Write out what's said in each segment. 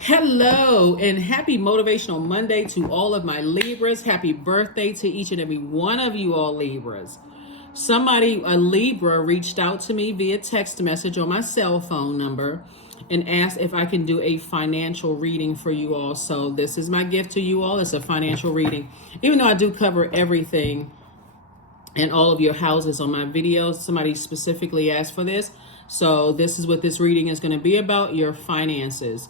Hello and happy Motivational Monday to all of my Libras. Happy birthday to each and every one of you all Libras. A Libra, reached out to me via text message on my cell phone number and asked if I can do a financial reading for you all. So this is my gift to you all. It's a financial reading. Even though I do cover everything and all of your houses on my videos, somebody specifically asked for this. So this is what this reading is going to be about, your finances.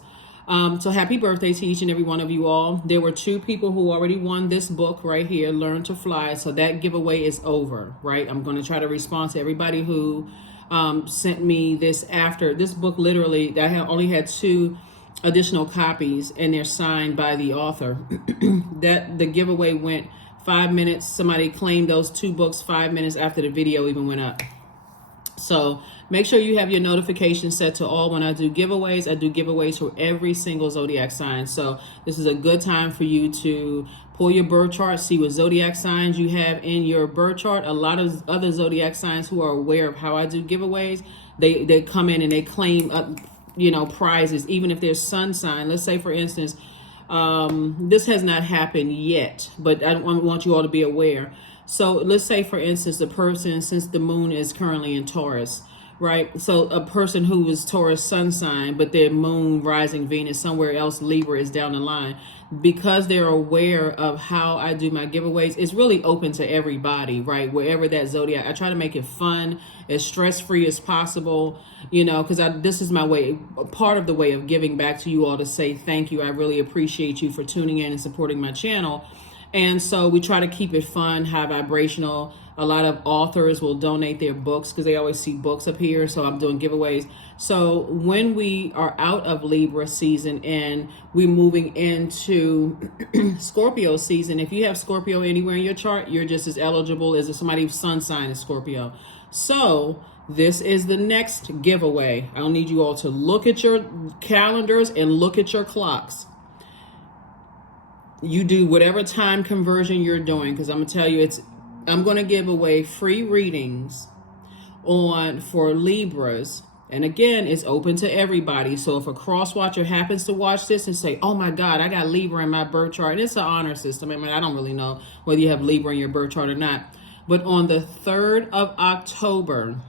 So happy birthday to each and every one of you all. There were 2 people who already won this book right here, Learn to Fly. So that giveaway is over, right? I'm going to try to respond to everybody who sent me this after. This book literally, I only had 2 additional copies and they're signed by the author. That the giveaway went 5 minutes. Somebody claimed those 2 books 5 minutes after the video even went up. So make sure you have your notifications set to all when I do giveaways. I do giveaways for every single zodiac sign. So this is a good time for you to pull your birth chart, see what zodiac signs you have in your birth chart. A lot of other zodiac signs who are aware of how I do giveaways, they come in and they claim prizes, even if their sun sign. Let's say, for instance, this has not happened yet, but I want you all to be aware. So let's say, for instance, the person, since the moon is currently in Taurus, right? So a person who is Taurus sun sign, but their moon, rising Venus, somewhere else, Libra is down the line. Because they're aware of how I do my giveaways, it's really open to everybody, right? Wherever that zodiac, I try to make it fun, as stress-free as possible, because this is my way, part of the way of giving back to you all, to say thank you. I really appreciate you for tuning in and supporting my channel. And so we try to keep it fun, high vibrational. A lot of authors will donate their books because they always see books up here. So I'm doing giveaways. So when we are out of Libra season and we're moving into Scorpio season, if you have Scorpio anywhere in your chart, you're just as eligible as if somebody's sun sign is Scorpio. So this is the next giveaway. I'll need you all to look at your calendars and look at your clocks. You do whatever time conversion you're doing, because I'm going to tell you, I'm going to give away free readings for Libras. And again, it's open to everybody. So if a cross watcher happens to watch this and say, oh my God, I got Libra in my birth chart, and it's an honor system. I mean, I don't really know whether you have Libra in your birth chart or not. But on the 3rd of October,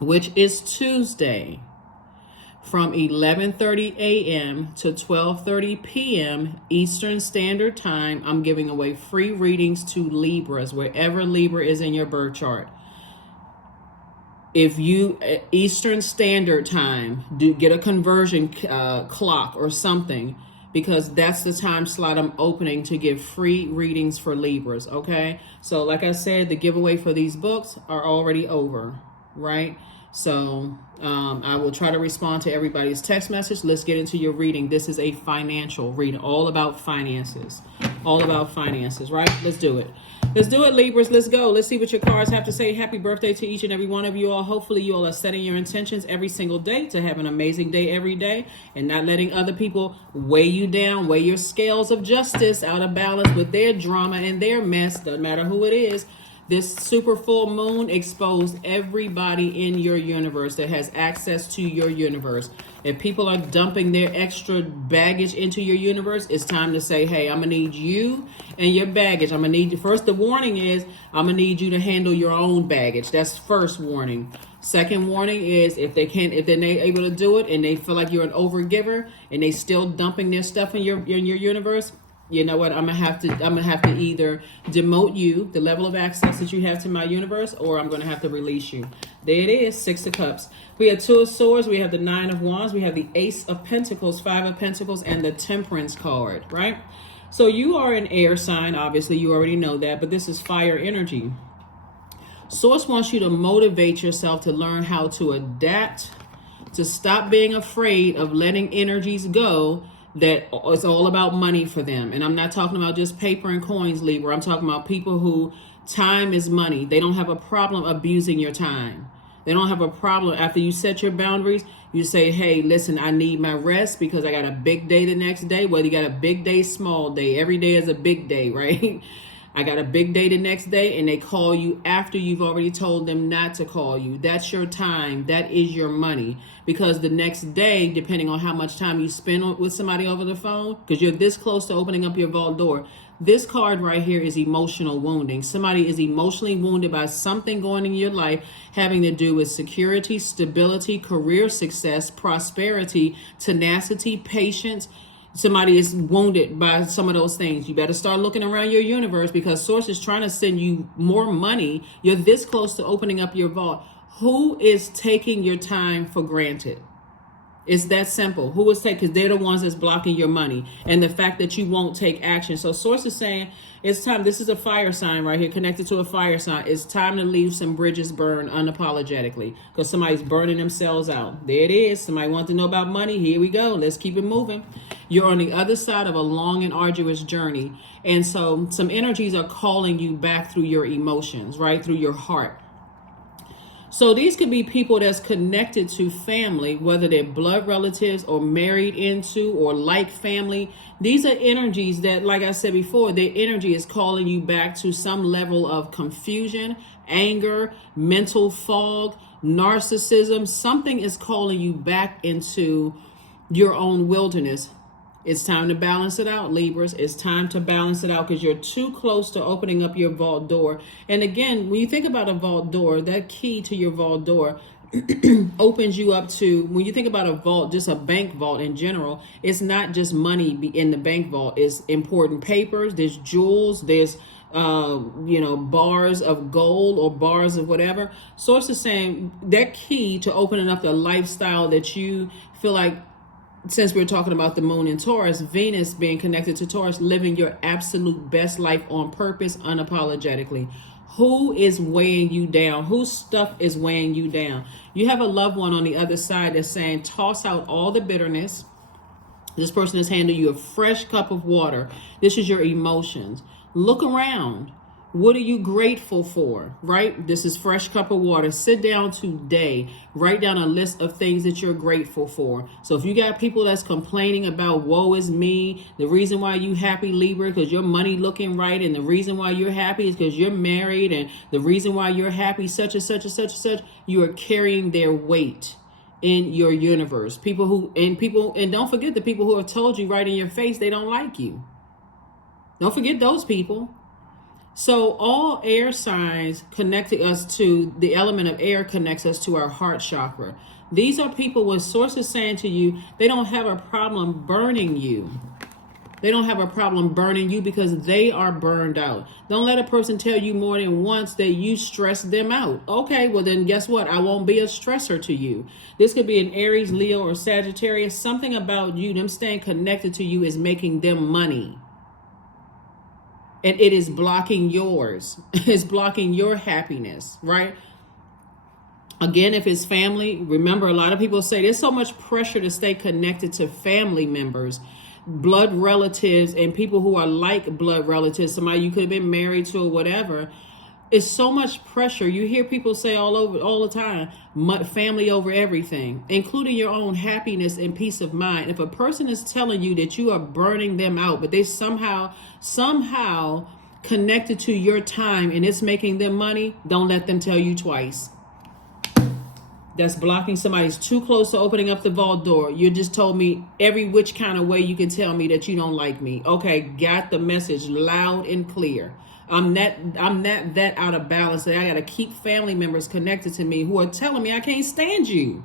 which is Tuesday, from 11:30 a.m. to 12:30 p.m. Eastern Standard Time, I'm giving away free readings to Libras, wherever Libra is in your birth chart. If you, Eastern Standard Time, get a conversion clock or something, because that's the time slot I'm opening to give free readings for Libras, okay? So like I said, the giveaway for these books are already over, right? So I will try to respond to everybody's text message. Let's get into your reading. This is a financial reading, all about finances. All about finances, right? Let's do it. Let's do it, Libras. Let's go. Let's see what your cards have to say. Happy birthday to each and every one of you all. Hopefully you all are setting your intentions every single day to have an amazing day every day and not letting other people weigh you down, weigh your scales of justice out of balance with their drama and their mess, doesn't matter who it is. This super full moon exposed everybody in your universe that has access to your universe. If people are dumping their extra baggage into your universe, it's time to say, hey, I'm going to need you and your baggage. I'm going to need you. First, the warning is I'm going to need you to handle your own baggage. That's first warning. Second warning is if they're not able to do it and they feel like you're an overgiver and they still dumping their stuff in your universe, you know what? I'm gonna have to either demote you, the level of access that you have to my universe, or I'm gonna have to release you. There it is, 6 of Cups. We have 2 of Swords, we have the 9 of Wands, we have the Ace of Pentacles, 5 of Pentacles, and the Temperance card, right? So you are an air sign, obviously, you already know that, but this is fire energy. Source wants you to motivate yourself to learn how to adapt, to stop being afraid of letting energies go that it's all about money for them. And I'm not talking about just paper and coins, Libra. I'm talking about people who time is money. They don't have a problem abusing your time. They don't have a problem after you set your boundaries. You say, hey, listen, I need my rest because I got a big day the next day. Whether you got a big day, small day, every day is a big day, right? I got a big day the next day, and they call you after you've already told them not to call you. That's your time. That is your money. Because the next day, depending on how much time you spend with somebody over the phone, because you're this close to opening up your vault door, this card right here is emotional wounding. Somebody is emotionally wounded by something going in your life having to do with security, stability, career success, prosperity, tenacity, patience. Somebody is wounded by some of those things. You better start looking around your universe, because source is trying to send you more money. You're this close to opening up your vault. Who is taking your time for granted? It's that simple. Who is taking? Because they're the ones that's blocking your money, and the fact that you won't take action. So source is saying it's time. This is a fire sign right here, connected to a fire sign. It's time to leave some bridges burned unapologetically, because somebody's burning themselves out. There it is. Somebody wants to know about money. Here we go. Let's keep it moving. You're on the other side of a long and arduous journey, and so some energies are calling you back through your emotions, right, through your heart. So these could be people that's connected to family, whether they're blood relatives or married into or like family. These are energies that, like I said before, their energy is calling you back to some level of confusion, anger, mental fog, narcissism. Something is calling you back into your own wilderness. It's time to balance it out, Libras. It's time to balance it out, because you're too close to opening up your vault door. And again, when you think about a vault door, that key to your vault door opens you up to, when you think about a vault, just a bank vault in general, it's not just money in the bank vault. It's important papers, there's jewels, there's bars of gold or bars of whatever. Source is saying that key to opening up the lifestyle that you feel like, since we're talking about the moon in Taurus, Venus being connected to Taurus, living your absolute best life on purpose, unapologetically. Who is weighing you down? Whose stuff is weighing you down? You have a loved one on the other side that's saying, toss out all the bitterness. This person is handing you a fresh cup of water. This is your emotions. Look around. What are you grateful for, right? This is fresh cup of water. Sit down today. Write down a list of things that you're grateful for. So if you got people that's complaining about woe is me, the reason why you happy, Libra, because your money looking right, and the reason why you're happy is because you're married, and the reason why you're happy, such and such and such and such, you are carrying their weight in your universe. And don't forget the people who have told you right in your face they don't like you. Don't forget those people. So all air signs connecting us to the element of air connects us to our heart chakra. These are people with sources saying to you, they don't have a problem burning you. They don't have a problem burning you because they are burned out. Don't let a person tell you more than once that you stress them out. Okay, well then guess what? I won't be a stressor to you. This could be an Aries, Leo, or Sagittarius. Something about you, them staying connected to you, is making them money. And it is blocking yours. It's blocking your happiness, right? Again, if it's family, remember, a lot of people say there's so much pressure to stay connected to family members, blood relatives, and people who are like blood relatives, somebody you could have been married to or whatever. It's so much pressure. You hear people say all the time, family over everything, including your own happiness and peace of mind. If a person is telling you that you are burning them out, but they somehow connected to your time and it's making them money, don't let them tell you twice. That's blocking somebody's too close to opening up the vault door. You just told me every which kind of way you can tell me that you don't like me. Okay, got the message loud and clear. I'm not that out of balance that I got to keep family members connected to me who are telling me I can't stand you.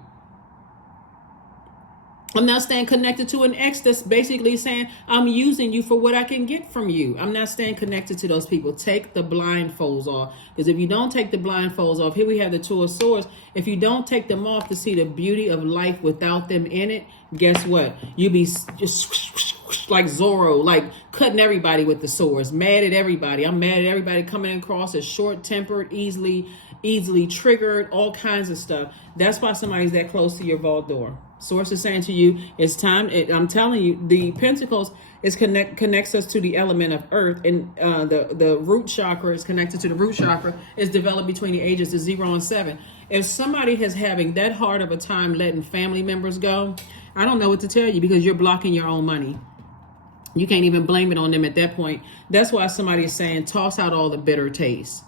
I'm not staying connected to an ex that's basically saying I'm using you for what I can get from you. I'm not staying connected to those people. Take the blindfolds off. Because if you don't take the blindfolds off, here we have the Two of Swords. If you don't take them off to see the beauty of life without them in it, guess what? You be just like Zorro, like cutting everybody with the swords, mad at everybody. I'm mad at everybody coming across as short-tempered, easily triggered, all kinds of stuff. That's why somebody's that close to your vault door. Source is saying to you, it's time. I'm telling you, the Pentacles connects us to the element of earth, and the root chakra is connected to the root chakra. Is developed between the ages of 0 and 7. If somebody is having that hard of a time letting family members go, I don't know what to tell you, because you're blocking your own money. You can't even blame it on them at that point. That's why somebody is saying, toss out all the bitter taste.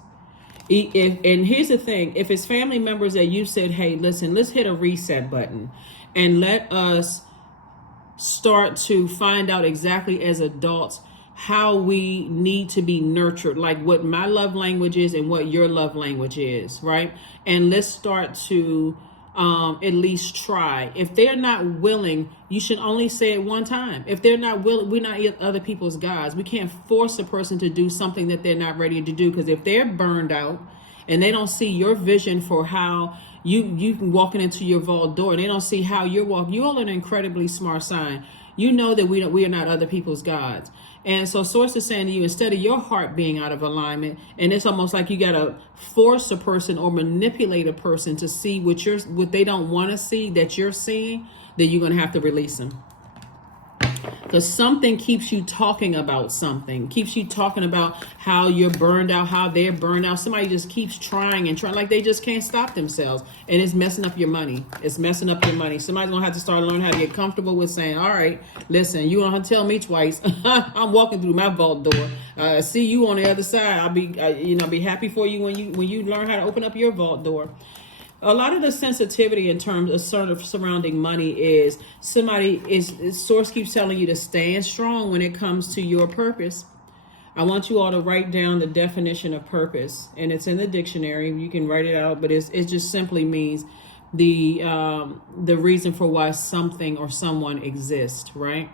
And here's the thing, if it's family members that you said, hey, listen, let's hit a reset button and let us start to find out exactly as adults how we need to be nurtured, like what my love language is and what your love language is, right? And let's start to at least try. If they're not willing, you should only say it one time. If they're not willing, we're not other people's gods. We can't force a person to do something that they're not ready to do, because if they're burned out and they don't see your vision for how you can walking into your vault door, and they don't see how you're walking, you all are an incredibly smart sign. You know that we are not other people's gods. And so source is saying to you, instead of your heart being out of alignment, and it's almost like you got to force a person or manipulate a person to see what they don't want to see that you're seeing, then you're going to have to release them. Because something keeps you talking about something, keeps you talking about how you're burned out, how they're burned out. Somebody just keeps trying and trying, like they just can't stop themselves. And it's messing up your money. It's messing up your money. Somebody's going to have to start learning how to get comfortable with saying, all right, listen, you don't have to tell me twice. I'm walking through my vault door. See you on the other side. I'll be happy for you when you learn how to open up your vault door. A lot of the sensitivity in terms of sort of surrounding money is source keeps telling you to stand strong when it comes to your purpose. I want you all to write down the definition of purpose, and it's in the dictionary. You can write it out, but it just simply means the reason for why something or someone exists, right?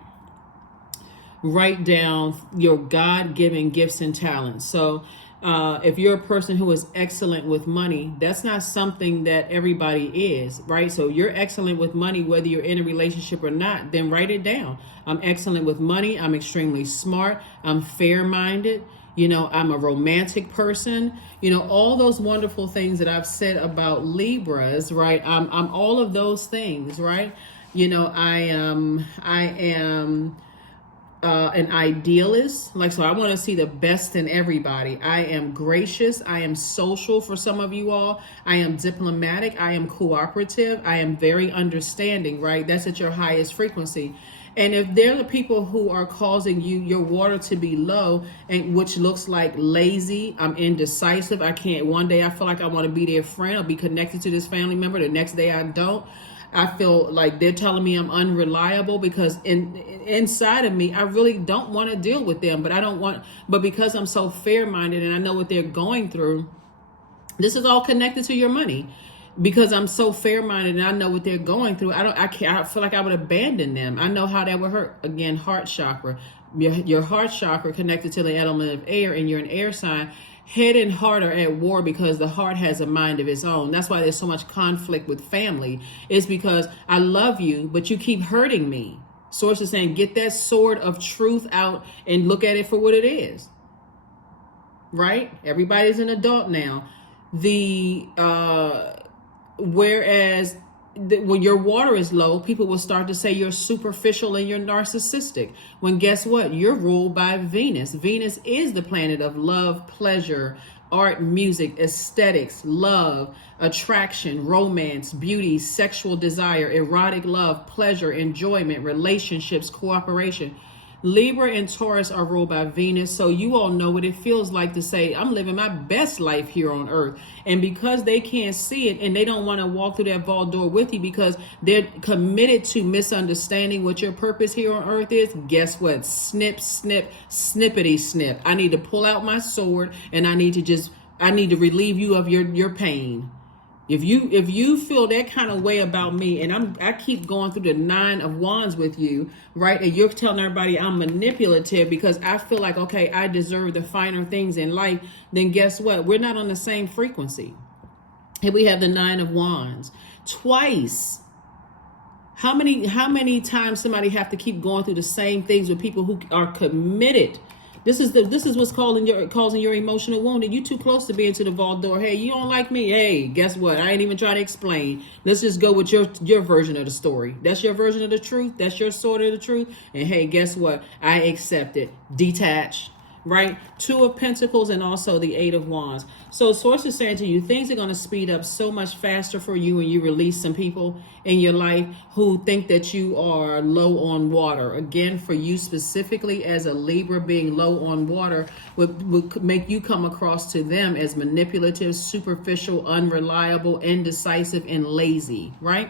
Write down your God-given gifts and talents. So if you're a person who is excellent with money, that's not something that everybody is, right? So you're excellent with money, whether you're in a relationship or not, then write it down. I'm excellent with money. I'm extremely smart. I'm fair-minded. I'm a romantic person. All those wonderful things that I've said about Libras, right? I'm all of those things, right? I am an idealist. So I want to see the best in everybody. I am gracious. I am social for some of you all. I am diplomatic. I am cooperative. I am very understanding, right? That's at your highest frequency. And if they're the people who are causing your water to be low, and which looks like lazy, I'm indecisive, I can't, one day I feel like I want to be their friend, I'll be connected to this family member, the next day I don't. I feel like they're telling me I'm unreliable, because inside of me, I really don't want to deal with them, but because I'm so fair-minded and I know what they're going through, this is all connected to your money. Because I'm so fair-minded and I know what they're going through, I feel like I would abandon them. I know how that would hurt. Again, heart chakra. Your heart chakra connected to the element of air, and you're an air sign. Head and heart are at war because the heart has a mind of its own. That's why there's so much conflict with family. It's because I love you, but you keep hurting me. Source is saying, get that sword of truth out and look at it for what it is. Right? Everybody's an adult now. Whereas when your water is low, people will start to say you're superficial and you're narcissistic. When guess what? You're ruled by Venus. Venus is the planet of love, pleasure, art, music, aesthetics, love, attraction, romance, beauty, sexual desire, erotic love, pleasure, enjoyment, relationships, cooperation. Libra and Taurus are ruled by Venus, so you all know what it feels like to say, I'm living my best life here on earth. And because they can't see it and they don't want to walk through that vault door with you because they're committed to misunderstanding what your purpose here on earth is, guess what? Snip, snip, snippity snip. I need to pull out my sword and I need to relieve you of your pain. If you feel that kind of way about me, and I keep going through the 9 of Wands with you, right? And you're telling everybody I'm manipulative because I feel like, okay, I deserve the finer things in life, then guess what? We're not on the same frequency. Here we have the 9 of Wands. Twice. How many times somebody have to keep going through the same things with people who are committed? This is what's causing your emotional wound. And you too close to being to the vault door. Hey, you don't like me. Hey, guess what? I ain't even trying to explain. Let's just go with your version of the story. That's your version of the truth. That's your sort of the truth. And hey, guess what? I accept it. Detach. right? Two of Pentacles and also the Eight of Wands. So Source is saying to you, things are going to speed up so much faster for you when you release some people in your life who think that you are low on water. Again, for you specifically as a Libra, being low on water would make you come across to them as manipulative, superficial, unreliable, indecisive, and lazy, right?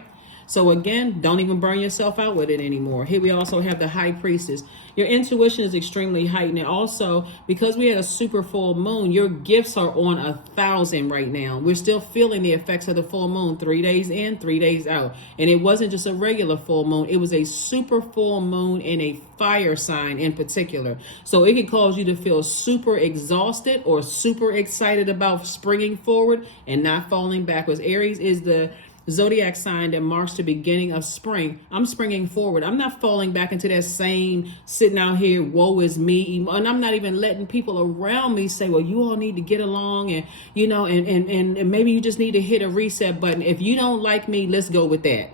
So again, don't even burn yourself out with it anymore. Here we also have the High Priestess. Your intuition is extremely heightened. And also, because we had a super full moon, your gifts are on 1,000 right now. We're still feeling the effects of the full moon, 3 days in, 3 days out. And it wasn't just a regular full moon. It was a super full moon in a fire sign in particular. So it can cause you to feel super exhausted or super excited about springing forward and not falling backwards. Aries is the Zodiac sign that marks the beginning of spring. I'm springing forward. I'm not falling back into that same sitting out here, woe is me. And I'm not even letting people around me say, well, you all need to get along and, you know, and maybe you just need to hit a reset button. If you don't like me, let's go with that.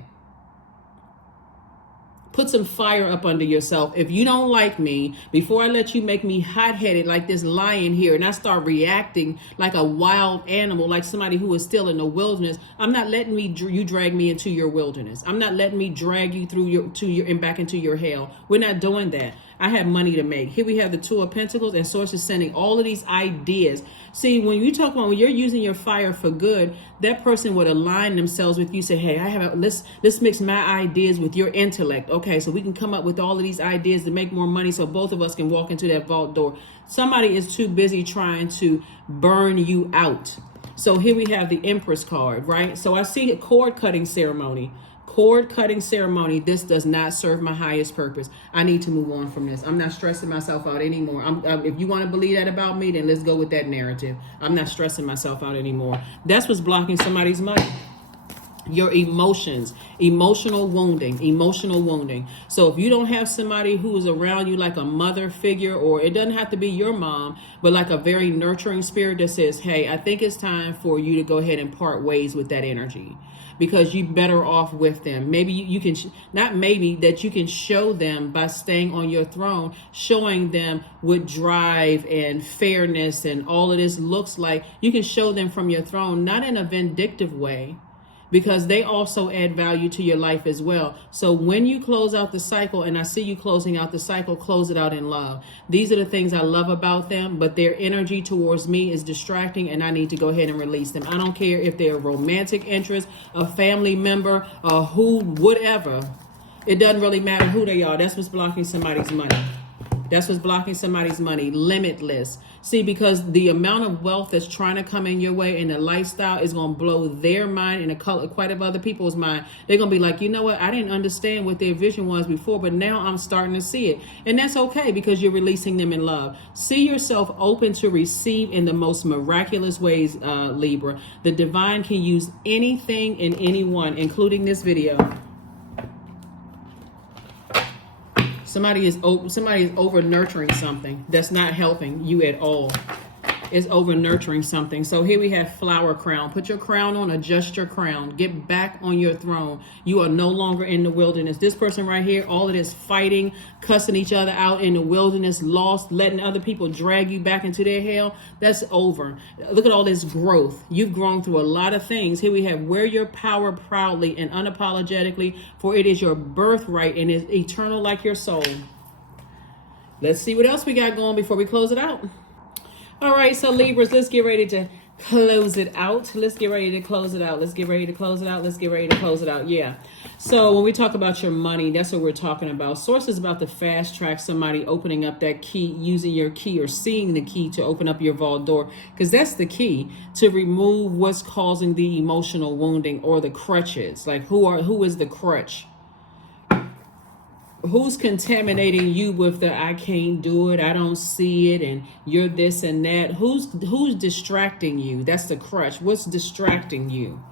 Put some fire up under yourself. If you don't like me, before I let you make me hot-headed like this lion here and I start reacting like a wild animal, like somebody who is still in the wilderness, I'm not letting you drag me into your wilderness. I'm not letting me drag you through and back into your hell. We're not doing that. I have money to make. Here we have the Two of Pentacles, and Source is sending all of these ideas. See, when you talk about when you're using your fire for good, that person would align themselves with you. Say, hey, let's mix my ideas with your intellect. Okay, so we can come up with all of these ideas to make more money, so both of us can walk into that vault door. Somebody is too busy trying to burn you out. So here we have the Empress card, right? So I see a cord cutting ceremony. Cord cutting ceremony. This does not serve my highest purpose. I need to move on from this. I'm not stressing myself out anymore. If you want to believe that about me, then let's go with that narrative. I'm not stressing myself out anymore. That's what's blocking somebody's money. Your emotions, emotional wounding. So if you don't have somebody who is around you like a mother figure, or it doesn't have to be your mom, but like a very nurturing spirit that says, hey, I think it's time for you to go ahead and part ways with that energy, because you're better off with them. Maybe you can, not maybe, that you can show them by staying on your throne, showing them what drive and fairness and all of this looks like. You can show them from your throne, not in a vindictive way, because they also add value to your life as well. So when you close out the cycle, and I see you closing out the cycle, close it out in love. These are the things I love about them, but their energy towards me is distracting, and I need to go ahead and release them. I don't care if they're a romantic interest, a family member, or whatever. It doesn't really matter who they are. That's what's blocking somebody's money. That's what's blocking somebody's money. Limitless. See, because the amount of wealth that's trying to come in your way and the lifestyle is going to blow their mind and quite of other people's mind. They're going to be like, you know what? I didn't understand what their vision was before, but now I'm starting to see it. And that's okay, because you're releasing them in love. See yourself open to receive in the most miraculous ways, Libra. The divine can use anything and anyone, including this video. Somebody is over nurturing something that's not helping you at all. Is over nurturing something. So here we have flower crown. Put your crown on, adjust your crown. Get back on your throne. You are no longer in the wilderness. This person right here, all of this fighting, cussing each other out in the wilderness, lost, letting other people drag you back into their hell, that's over. Look at all this growth. You've grown through a lot of things. Here we have wear your power proudly and unapologetically, for it is your birthright and is eternal like your soul. Let's see what else we got going before we close it out. All right, so Libras, let's get ready to close it out. Let's get ready to close it out. Let's get ready to close it out. Let's get ready to close it out. Yeah. So when we talk about your money, that's what we're talking about. Source is about to fast track somebody opening up that key, using your key or seeing the key to open up your vault door, because that's the key to remove what's causing the emotional wounding or the crutches. Like who is the crutch? Who's contaminating you with the I can't do it, I don't see it, and you're this and that? Who's distracting you? That's the crutch. What's distracting you?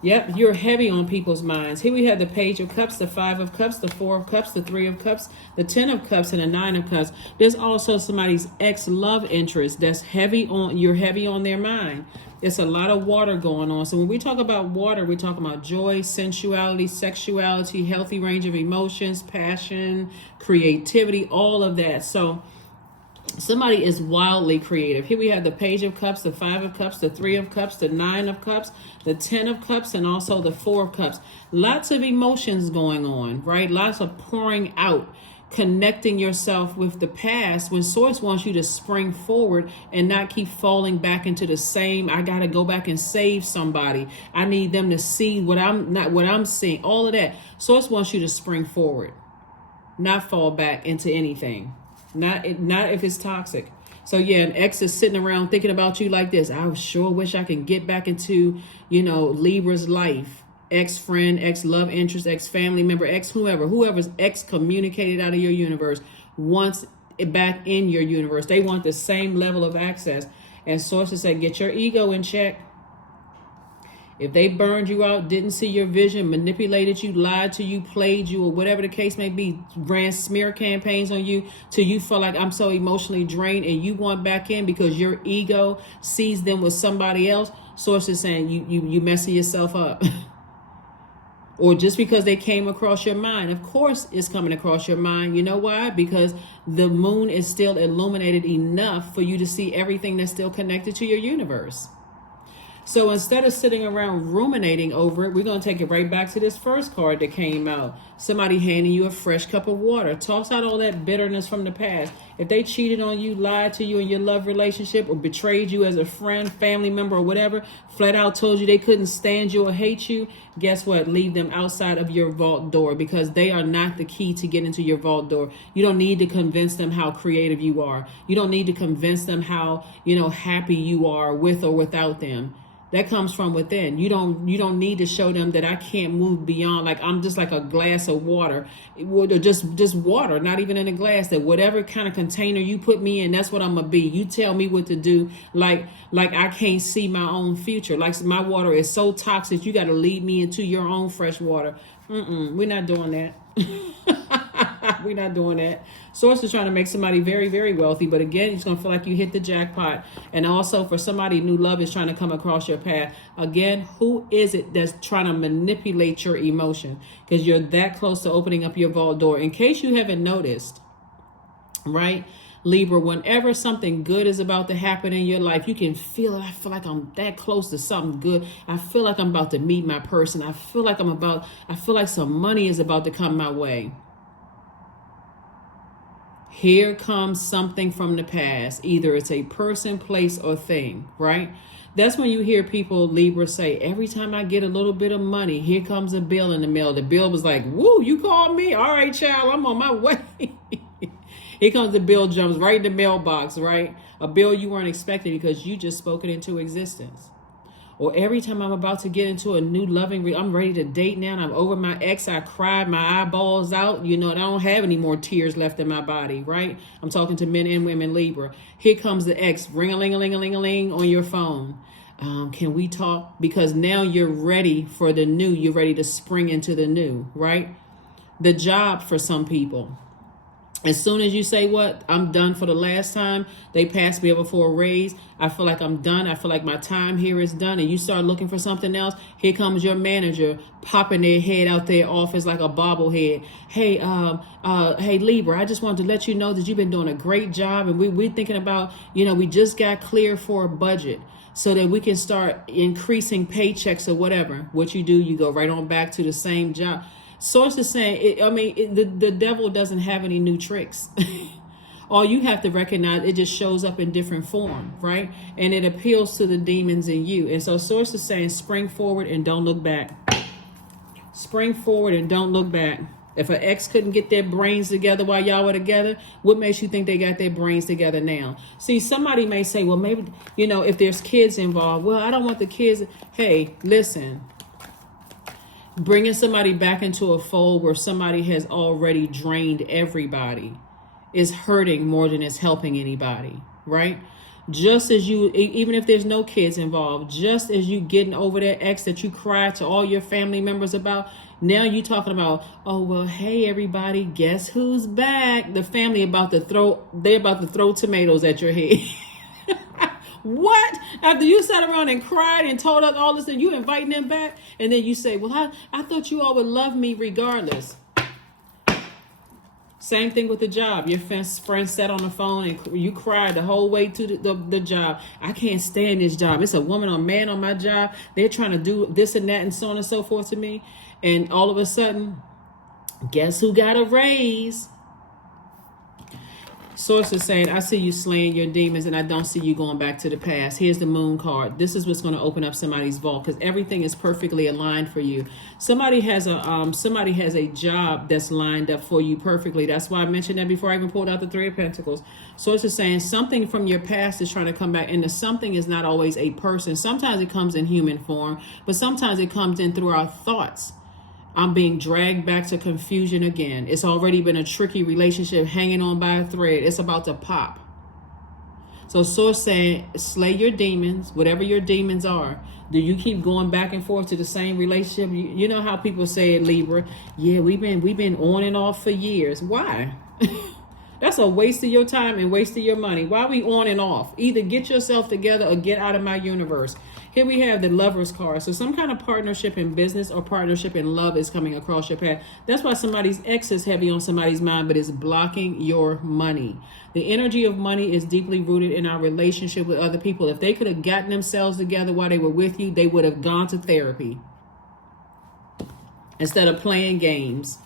Yep, you're heavy on people's minds. Here we have the Page of Cups, the Five of Cups, the Four of Cups, the Three of Cups, the Ten of Cups, and the Nine of Cups. There's also somebody's ex-love interest that's heavy on, you're heavy on their mind. It's a lot of water going on. So when we talk about water, we talk about joy, sensuality, sexuality, healthy range of emotions, passion, creativity, all of that. So Somebody is wildly creative. Here we have the Page of Cups, the Five of Cups, the Three of Cups, the Nine of Cups, the Ten of Cups, and also the Four of Cups. Lots of emotions going on, right? Lots of pouring out, connecting yourself with the past when Source wants you to spring forward and not keep falling back into the same, I got to go back and save somebody. I need them to see what I'm seeing. All of that. Source wants you to spring forward, not fall back into anything. Not if it's toxic. So yeah, an ex is sitting around thinking about you like this. I sure wish I could get back into, Libra's life. Ex-friend, ex-love interest, ex-family member, whoever's ex-communicated out of your universe wants it back in your universe. They want the same level of access. And sources say, get your ego in check. If they burned you out, didn't see your vision, manipulated you, lied to you, played you, or whatever the case may be, ran smear campaigns on you till you feel like I'm so emotionally drained and you want back in because your ego sees them with somebody else, sources saying you messing yourself up. Or just because they came across your mind. Of course it's coming across your mind. You know why? Because the moon is still illuminated enough for you to see everything that's still connected to your universe. So instead of sitting around ruminating over it, we're going to take it right back to this first card that came out. Somebody handing you a fresh cup of water. Toss out all that bitterness from the past. If they cheated on you, lied to you in your love relationship, or betrayed you as a friend, family member, or whatever, flat out told you they couldn't stand you or hate you, guess what? Leave them outside of your vault door because they are not the key to get into your vault door. You don't need to convince them how creative you are. You don't need to convince them how, happy you are with or without them. That comes from within. You don't need to show them that I can't move beyond, like I'm just like a glass of water, or just water, not even in a glass, that whatever kind of container you put me in, that's what I'm gonna be. You tell me what to do, like I can't see my own future. Like my water is so toxic, you got to lead me into your own fresh water. We're not doing that. We're not doing that. Source is trying to make somebody very, very wealthy, but again, it's going to feel like you hit the jackpot. And also for somebody, new love is trying to come across your path. Again, who is it that's trying to manipulate your emotion? Because you're that close to opening up your vault door. In case you haven't noticed, right? Libra, whenever something good is about to happen in your life, you can feel it. I feel like I'm that close to something good. I feel like I'm about to meet my person. I feel like some money is about to come my way. Here comes something from the past. Either it's a person, place, or thing, right? That's when you hear people, Libra, say, every time I get a little bit of money, here comes a bill in the mail. The bill was like, woo, you called me? All right, child, I'm on my way. Here comes the bill, jumps right in the mailbox, right? A bill you weren't expecting because you just spoke it into existence. Or every time I'm about to get into a new loving, I'm ready to date now, and I'm over my ex, I cried my eyeballs out, and I don't have any more tears left in my body, right? I'm talking to men and women, Libra. Here comes the ex, ring-a-ling-a-ling-a-ling-a-ling on your phone. Can we talk? Because now you're ready for the new. You're ready to spring into the new, right? The job for some people. As soon as you say, what, I'm done for the last time, they passed me over for a raise, I feel like I'm done, I feel like my time here is done, and you start looking for something else, here comes your manager popping their head out their office like a bobblehead. Hey, Libra, I just wanted to let you know that you've been doing a great job, and we're thinking about, we just got clear for a budget so that we can start increasing paychecks or whatever. What you do, you go right on back to the same job. Source is saying, the devil doesn't have any new tricks. All you have to recognize, it just shows up in different form, right? And it appeals to the demons in you. And so Source is saying, spring forward and don't look back. Spring forward and don't look back. If an ex couldn't get their brains together while y'all were together, what makes you think they got their brains together now? See, somebody may say, well, maybe, if there's kids involved, well, I don't want the kids. Hey, listen. Bringing somebody back into a fold where somebody has already drained everybody is hurting more than it's helping anybody, right? Just as you, even if there's no kids involved, just as you getting over that ex that you cried to all your family members about, now you talking about, oh, well, hey, everybody, guess who's back? The family they're about to throw tomatoes at your head. What? After you sat around and cried and told us all this and you inviting them back, and then you say, well, I thought you all would love me regardless. Same thing with the job. Your friend sat on the phone and you cried the whole way to the job. I can't stand this job. It's a woman or man on my job. They're trying to do this and that and so on and so forth to me. And all of a sudden, guess who got a raise? Source is saying, I see you slaying your demons and I don't see you going back to the past. Here's the moon card. This is what's going to open up somebody's vault because everything is perfectly aligned for you. Somebody has a job that's lined up for you perfectly. That's why I mentioned that before I even pulled out the Three of Pentacles. Source is saying something from your past is trying to come back, and the something is not always a person. Sometimes it comes in human form, but sometimes it comes in through our thoughts. I'm being dragged back to confusion again. It's already been a tricky relationship hanging on by a thread. It's about to pop. So Source saying, slay your demons, whatever your demons are. Do you keep going back and forth to the same relationship? You know how people say it, Libra. Yeah, we've been on and off for years. Why? That's a waste of your time and waste of your money. Why are we on and off? Either get yourself together or get out of my universe. Here we have the Lover's card. So some kind of partnership in business or partnership in love is coming across your path. That's why somebody's ex is heavy on somebody's mind, but it's blocking your money. The energy of money is deeply rooted in our relationship with other people. If they could have gotten themselves together while they were with you, they would have gone to therapy instead of playing games.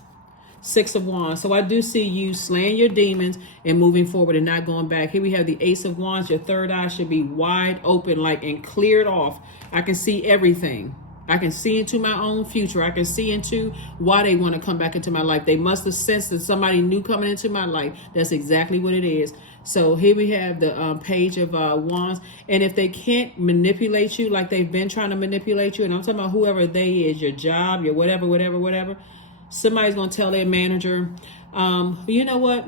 Six of Wands. So I do see you slaying your demons and moving forward and not going back. Here we have the Ace of Wands. Your third eye should be wide open, like, and cleared off. I can see everything. I can see into my own future. I can see into why they want to come back into my life. They must have sensed that somebody new coming into my life. That's exactly what it is. So here we have the Page of Wands. And if they can't manipulate you like they've been trying to manipulate you, and I'm talking about whoever they is, your job, your whatever, somebody's going to tell their manager, you know what?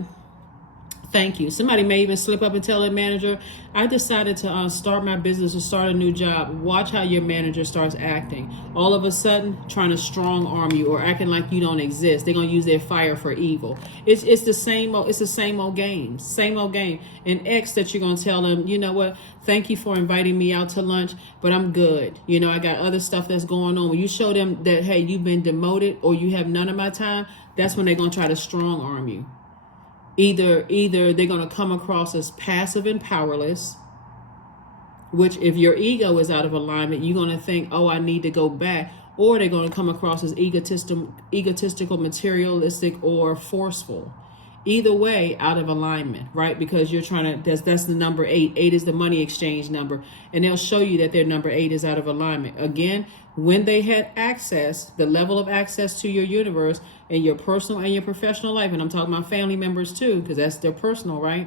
Thank you. Somebody may even slip up and tell their manager, I decided to start my business or start a new job. Watch how your manager starts acting. All of a sudden, trying to strong arm you or acting like you don't exist. They're going to use their fire for evil. It's the same old game. Same old game. An ex that you're going to tell them, you know what? Thank you for inviting me out to lunch, but I'm good. You know, I got other stuff that's going on. When you show them that, hey, you've been demoted or you have none of my time, that's when they're going to try to strong arm you. Either they're going to come across as passive and powerless, which if your ego is out of alignment, you're going to think, oh, I need to go back. Or they're going to come across as egotistical, materialistic, or forceful. Either way, out of alignment, right? Because you're trying to, that's the number 8. 8 is the money exchange number. And they'll show you that their number 8 is out of alignment. Again, when they had access, the level of access to your universe in your personal and your professional life, and I'm talking about family members too, because that's their personal, right?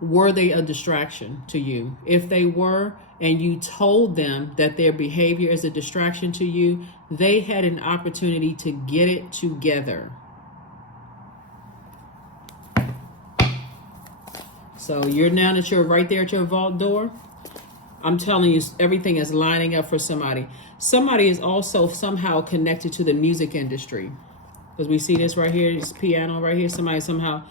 Were they a distraction to you? If they were, and you told them that their behavior is a distraction to you, they had an opportunity to get it together. So now that you're right there at your vault door, I'm telling you, everything is lining up for somebody. Somebody is also somehow connected to the music industry. Because we see this right here, this piano right here, somebody somehow.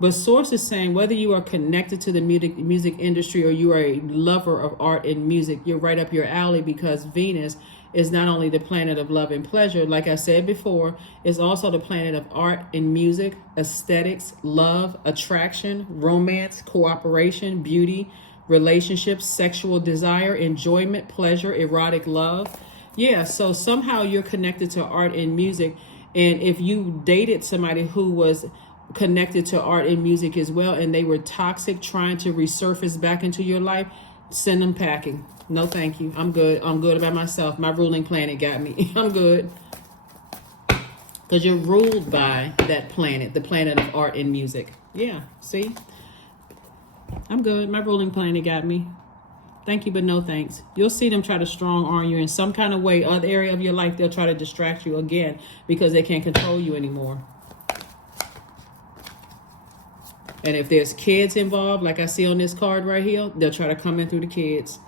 But Source is saying whether you are connected to the music industry or you are a lover of art and music, you're right up your alley, because Venus is not only the planet of love and pleasure, like I said before, it's also the planet of art and music, aesthetics, love, attraction, romance, cooperation, beauty, relationships, sexual desire, enjoyment, pleasure, erotic love. Yeah, so somehow you're connected to art and music. And if you dated somebody who was connected to art and music as well, and they were toxic, trying to resurface back into your life, send them packing. No, thank you. I'm good. I'm good about myself. My ruling planet got me. I'm good. Because you're ruled by that planet, the planet of art and music. Yeah, see? I'm good. My ruling planet got me. Thank you, but no thanks. You'll see them try to strong arm you in some kind of way. Other area of your life, they'll try to distract you again because they can't control you anymore. And if there's kids involved, like I see on this card right here, they'll try to come in through the kids.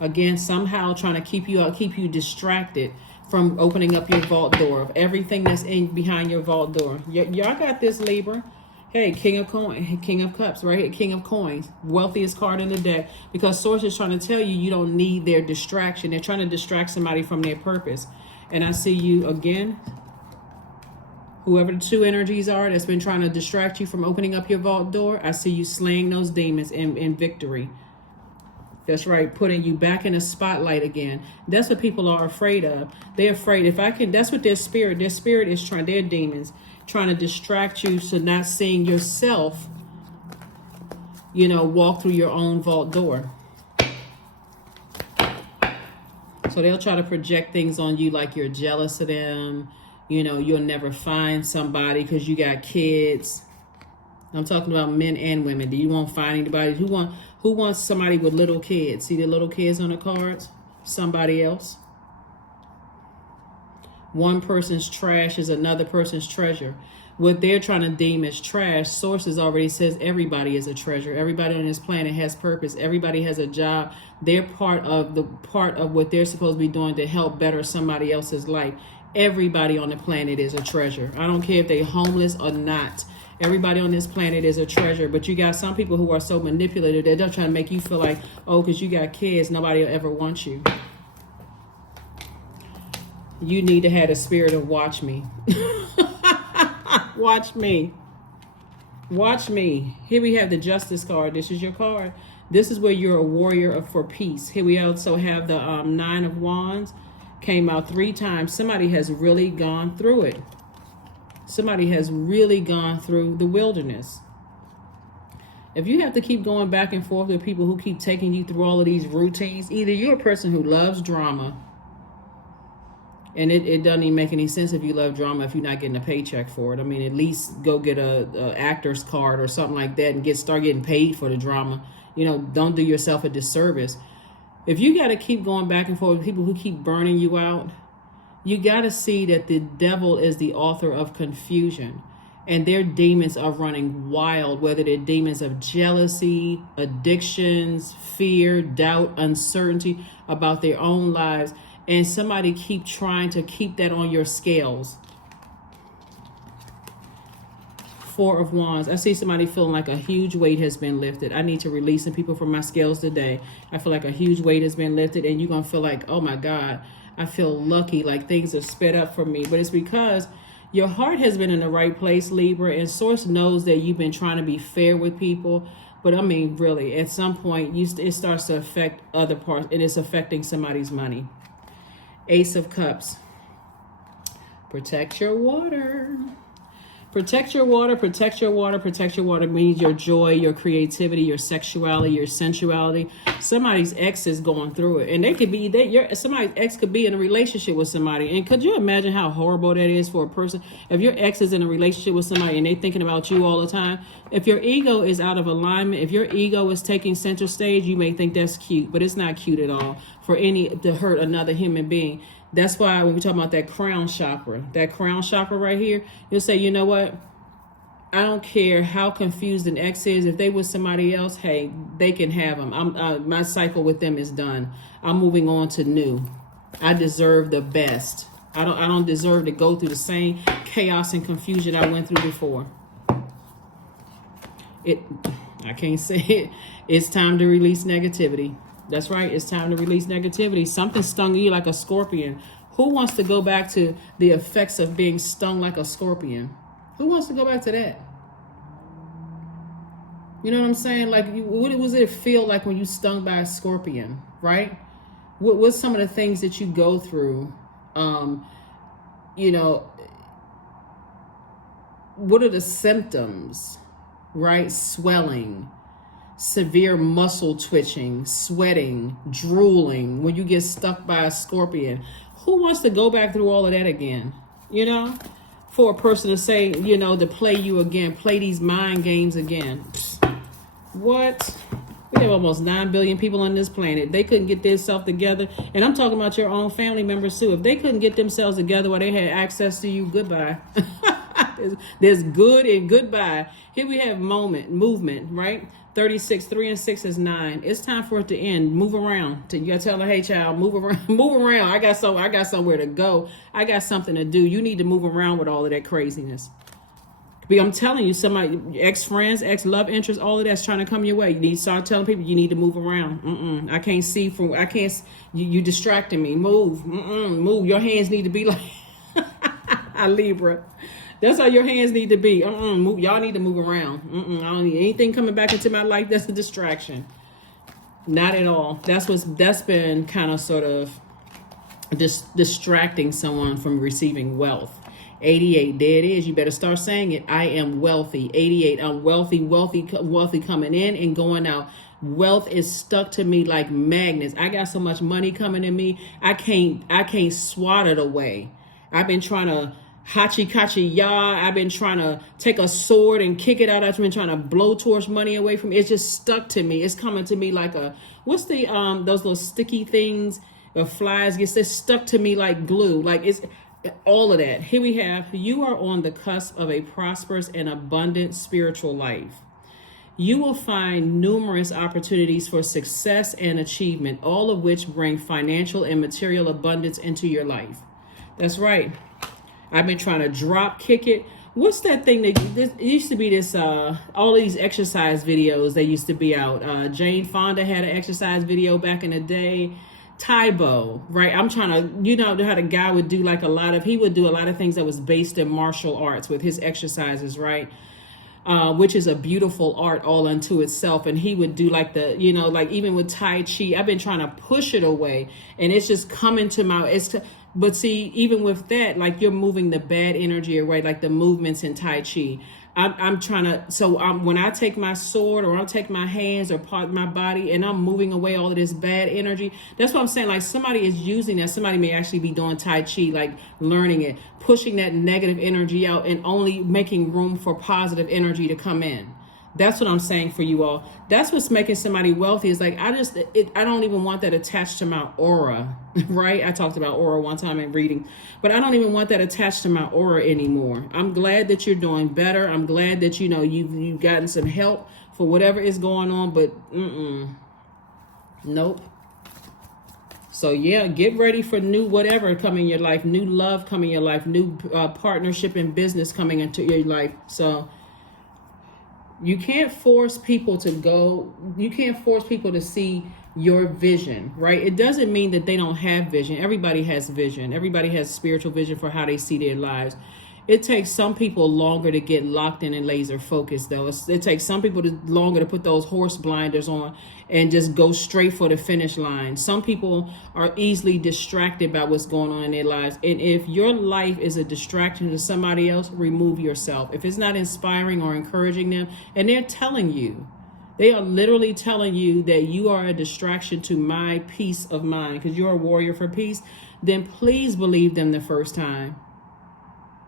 Again, somehow trying to keep you distracted from opening up your vault door of everything that's in behind your vault door. Y'all got this, Libra. Hey, King of Coins, King of Cups, right here, King of Coins, wealthiest card in the deck. Because Source is trying to tell you, you don't need their distraction. They're trying to distract somebody from their purpose. And I see you again. Whoever the two energies are that's been trying to distract you from opening up your vault door, I see you slaying those demons in victory. That's right, putting you back in the spotlight again. That's what people are afraid of. They're afraid, that's what their spirit is trying, their demons, trying to distract you to not seeing yourself, walk through your own vault door. So they'll try to project things on you like you're jealous of them. You'll never find somebody because you got kids. I'm talking about men and women. Do you want to find anybody? Who wants somebody with little kids? See the little kids on the cards? Somebody else. One person's trash is another person's treasure. What they're trying to deem as trash, Sources already says everybody is a treasure. Everybody on this planet has purpose. Everybody has a job. They're part of what they're supposed to be doing to help better somebody else's life. Everybody on the planet is a treasure. I don't care if they're homeless or not. Everybody on this planet is a treasure. But you got some people who are so manipulative that they're trying to make you feel like, oh, because you got kids, nobody will ever want you. You need to have the spirit of watch me. Watch me. Watch me. Here we have the Justice card. This is your card. This is where you're a warrior for peace. Here we also have the Nine of Wands. Came out 3 times. Somebody has really gone through it. Somebody has really gone through the wilderness. If you have to keep going back and forth with people who keep taking you through all of these routines, either you're a person who loves drama, and it doesn't even make any sense if you love drama if you're not getting a paycheck for it. I mean, at least go get a actor's card or something like that and start getting paid for the drama. Don't do yourself a disservice. If you got to keep going back and forth with people who keep burning you out, you got to see that the devil is the author of confusion. And their demons are running wild, whether they're demons of jealousy, addictions, fear, doubt, uncertainty about their own lives. And somebody keep trying to keep that on your scales. 4 of Wands. I see somebody feeling like a huge weight has been lifted. I need to release some people from my scales today. I feel like a huge weight has been lifted, and you're going to feel like, oh my God, I feel lucky, like things are sped up for me. But it's because your heart has been in the right place, Libra, and Source knows that you've been trying to be fair with people. But I mean, really, at some point, it starts to affect other parts, and it's affecting somebody's money. Ace of Cups. Protect your water. Protect your water, protect your water, protect your water means your joy, your creativity, your sexuality, your sensuality. Somebody's ex is going through it. And they could be, somebody's ex could be in a relationship with somebody. And could you imagine how horrible that is for a person? If your ex is in a relationship with somebody and they're thinking about you all the time, if your ego is out of alignment, if your ego is taking center stage, you may think that's cute, but it's not cute at all to hurt another human being. That's why when we talk about that crown chakra right here, you'll say, you know what? I don't care how confused an ex is. If they with somebody else, hey, they can have them. My cycle with them is done. I'm moving on to new. I deserve the best. I don't deserve to go through the same chaos and confusion I went through before. I can't say it. It's time to release negativity. That's right. It's time to release negativity. Something stung you like a scorpion. Who wants to go back to the effects of being stung like a scorpion? Who wants to go back to that? You know what I'm saying? Like, what does it feel like when you stung by a scorpion, right? What's some of the things that you go through? What are the symptoms, right? Swelling, severe muscle twitching, sweating, drooling when you get stuck by a scorpion. Who wants to go back through all of that again? For a person to say, to play you again, play these mind games again. What? We have almost 9 billion people on this planet. They couldn't get themselves together. And I'm talking about your own family members too. If they couldn't get themselves together while they had access to you, goodbye. There's good and goodbye. Here we have movement, right? 36, 3 and 6 is 9. It's time for it to end. Move around. You gotta tell her, hey child, move around. I got somewhere to go. I got something to do. You need to move around with all of that craziness. But I'm telling you, somebody, ex-friends, ex-love interest, all of that's trying to come your way. You need to start telling people you need to move around. I can't see from, I can't, you distracting me. Move, move. Your hands need to be like a Libra. That's how your hands need to be. Move. Y'all need to move around. I don't need anything coming back into my life that's a distraction. Not at all. That's been kind of sort of distracting someone from receiving wealth. 88, there it is. You better start saying it. I am wealthy. 88, I'm wealthy coming in and going out. Wealth is stuck to me like magnets. I got so much money coming to me. I can't swat it away. I've been trying to hachi ya. I've been trying to take a sword and kick it out. I've been trying to blow torch money away from me. It's just stuck to me. It's coming to me like what's the those little sticky things, flies gets stuck to me like glue. Like it's all of that. Here we have, you are on the cusp of a prosperous and abundant spiritual life. You will find numerous opportunities for success and achievement, all of which bring financial and material abundance into your life. That's right. I've been trying to drop kick it. What's that thing that it used to be this, all these exercise videos that used to be out. Jane Fonda had an exercise video back in the day. Taibo, right? I'm trying to, you know how the guy would do like he would do a lot of things that was based in martial arts with his exercises, right? Which is a beautiful art all unto itself. And he would do like like even with Tai Chi, I've been trying to push it away and it's just coming to but see, even with that, like you're moving the bad energy away, like the movements in Tai Chi. I'm trying to, when I take my sword or I'll take my hands or part of my body and I'm moving away all of this bad energy, that's what I'm saying. Like somebody is using that. Somebody may actually be doing Tai Chi, like learning it, pushing that negative energy out and only making room for positive energy to come in. That's what I'm saying for you all. That's what's making somebody wealthy is like, I don't even want that attached to my aura, right? I talked about aura one time in reading, but I don't even want that attached to my aura anymore. I'm glad that you're doing better. I'm glad that, you've gotten some help for whatever is going on, but nope. So yeah, get ready for new whatever coming in your life, new love coming in your life, new partnership and business coming into your life. So you can't force people to see your vision, right? It doesn't mean that they don't have vision. Everybody has vision. Everybody has spiritual vision for how they see their lives. It takes some people longer to get locked in and laser focused, though. It takes some people longer to put those horse blinders on and just go straight for the finish line. Some people are easily distracted by what's going on in their lives. And if your life is a distraction to somebody else, remove yourself. If it's not inspiring or encouraging them, and they're telling you, they are literally telling you that you are a distraction to my peace of mind because you're a warrior for peace, then please believe them the first time.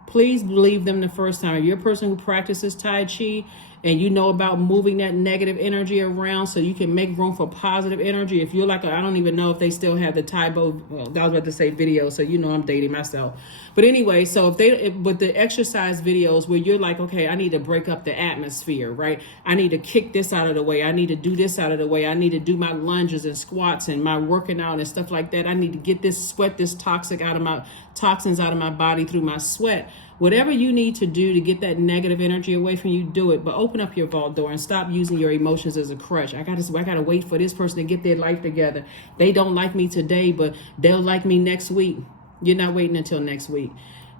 Please believe them the first time. If you're a person who practices Tai Chi and you know about moving that negative energy around so you can make room for positive energy. If you're like, I don't even know if they still have the Taibo, well, I was about to say video, so I'm dating myself. But anyway, so with the exercise videos where you're like, okay, I need to break up the atmosphere, right? I need to kick this out of the way. I need to do this out of the way. I need to do my lunges and squats and my working out and stuff like that. I need to get this toxins out of my body through my sweat. Whatever you need to do to get that negative energy away from you, do it. But open up your vault door and stop using your emotions as a crutch. I gotta wait for this person to get their life together. They don't like me today, but they'll like me next week. You're not waiting until next week.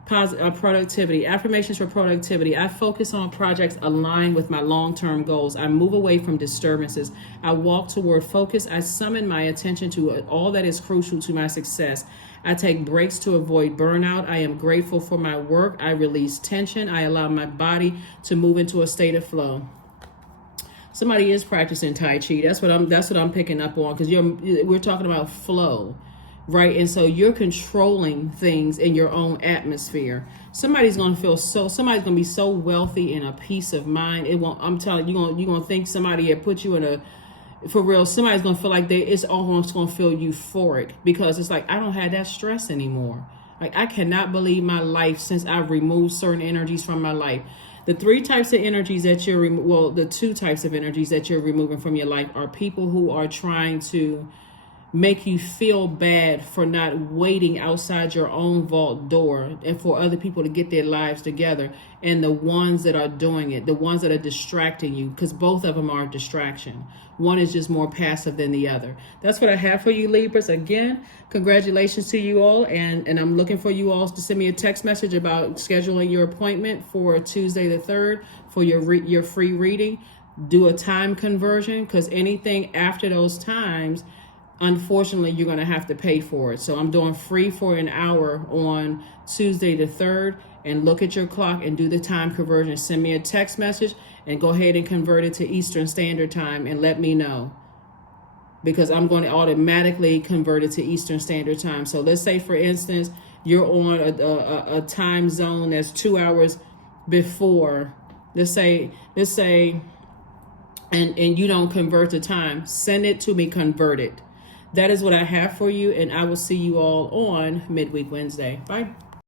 Productivity. Affirmations for productivity. I focus on projects aligned with my long-term goals. I move away from disturbances. I walk toward focus. I summon my attention to all that is crucial to my success. I take breaks to avoid burnout. I am grateful for my work. I release tension. I allow my body to move into a state of flow. Somebody is practicing Tai Chi. That's what I'm picking up on because we're talking about flow. Right. And so you're controlling things in your own atmosphere. Somebody's going to be so wealthy in a peace of mind. I'm telling you, you're going to think somebody had put you for real. Somebody's going to feel like it's almost going to feel euphoric because it's like, I don't have that stress anymore. Like I cannot believe my life since I've removed certain energies from my life. The two types of energies that you're removing from your life are people who are trying to make you feel bad for not waiting outside your own vault door and for other people to get their lives together, and the ones that are doing it, the ones that are distracting you, because both of them are a distraction. One is just more passive than the other. That's what I have for you, Libras. Again, congratulations to you all, and I'm looking for you all to send me a text message about scheduling your appointment for Tuesday the 3rd for your free reading. Do a time conversion, because anything after those times, unfortunately, you're going to have to pay for it. So I'm doing free for an hour on Tuesday the 3rd, and look at your clock and do the time conversion. Send me a text message and go ahead and convert it to Eastern Standard Time and let me know, because I'm going to automatically convert it to Eastern Standard Time. So let's say, for instance, you're on a time zone that's 2 hours before, let's say, and you don't convert the time, send it to me, convert it. That is what I have for you, and I will see you all on Midweek Wednesday. Bye.